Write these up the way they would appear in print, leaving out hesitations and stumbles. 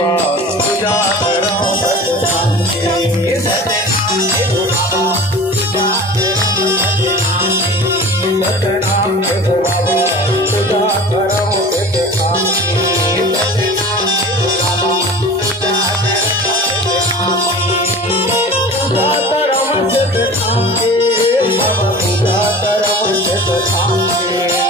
बाबा पूजा करो सतनाम की सतनाम देखो बाबा पूजा करो सतनाम की सतनाम देखो बाबा पूजा करो सतनाम की सतनाम देखो बाबा पूजा करो सतनाम की बाबा पूजा करो सतनाम की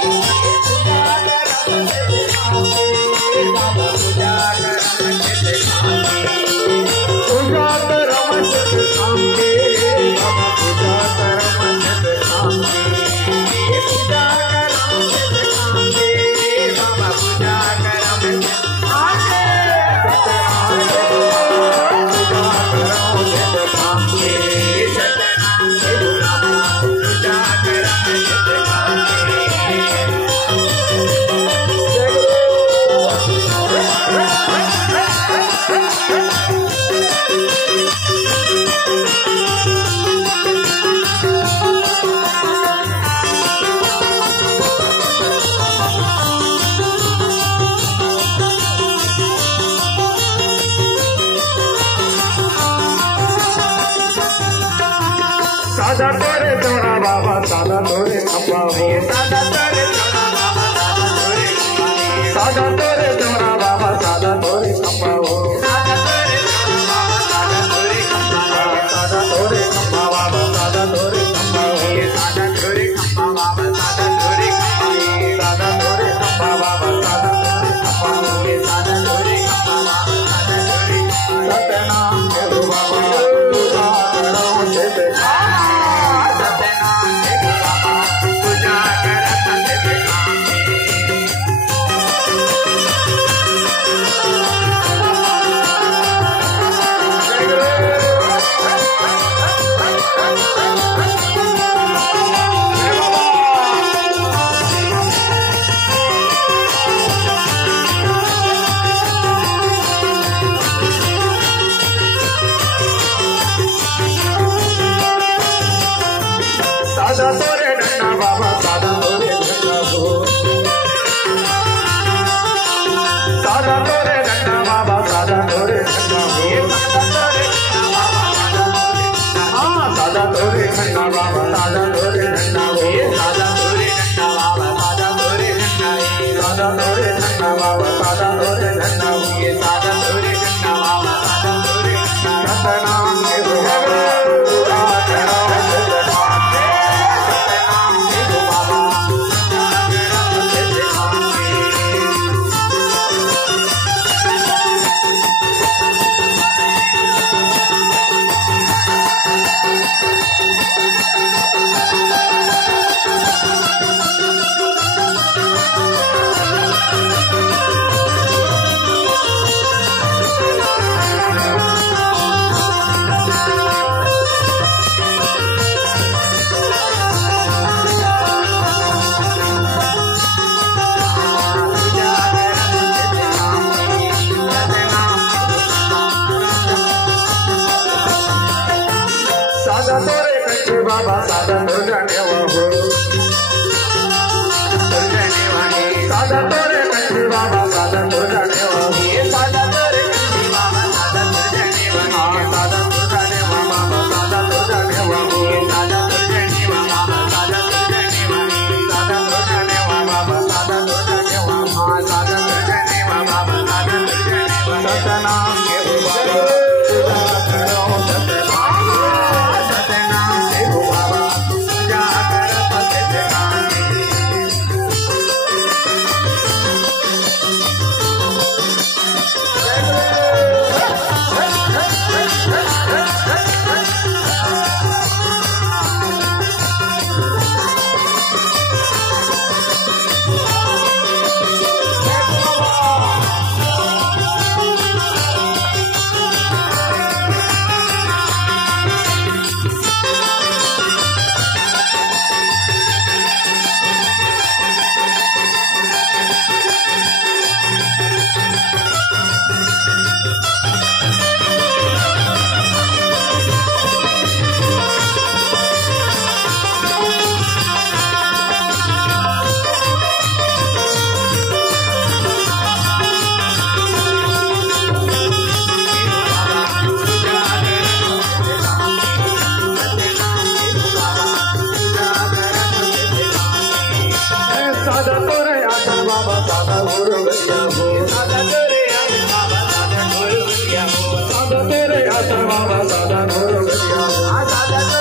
सादा तोरे चौड़ा बाबा सादा तोरे खंबा हो सादा तोरे चौड़ा बाबा सादा तोरे खंबा हो सादा तोरे खंबा बाबा सादा तोरे खंबा हो सादा तोरे खंबा बाबा सादा तोरे खंबा सादा तोरे खंबा बाबा सादा तोरे खंबा सादा तोरे खंबा बाबा सादा तोरे सतनाम देखो बाबा पूजा करो सादा तोरे डंडा बाबा सादा तोरे डंडा हो सादा तोरे डंडा बाबा सादा तोरे डंडा हो सादा तोरे डंडा बाबा सादा तोरे डंडा हो सादा तोरे डंडा बाबा सादा तोरे डंडा सादा तोरे डंडा बाबा सादा तोरे डंडा हो सादा तोरे डंडा बाबा सादा तोरे डंडा सतनाम देखो बाबा सादा तोरे कंचे बाबा सादा दुर्गा देवा हो सादा तोरे कंचे बाबा सादा दुर्गा देवा हो सादा तोरे कंचे बाबा सादा दुर्गा देवा सादा दुर्गा देवा बाबा सादा दुर्गा देवा हो सादा दुर्गा देवा बाबा सादा दुर्गा देवा सादा दुर्गा देवा बाबा सादा दुर्गा देवा सादा दुर्गा देवा बाबा सादा दुर्गा देवा सतनाम देखो बाबा पूजा करो सतनाम देखो बाबा पूजा करो सतनाम साधा नोर भरिया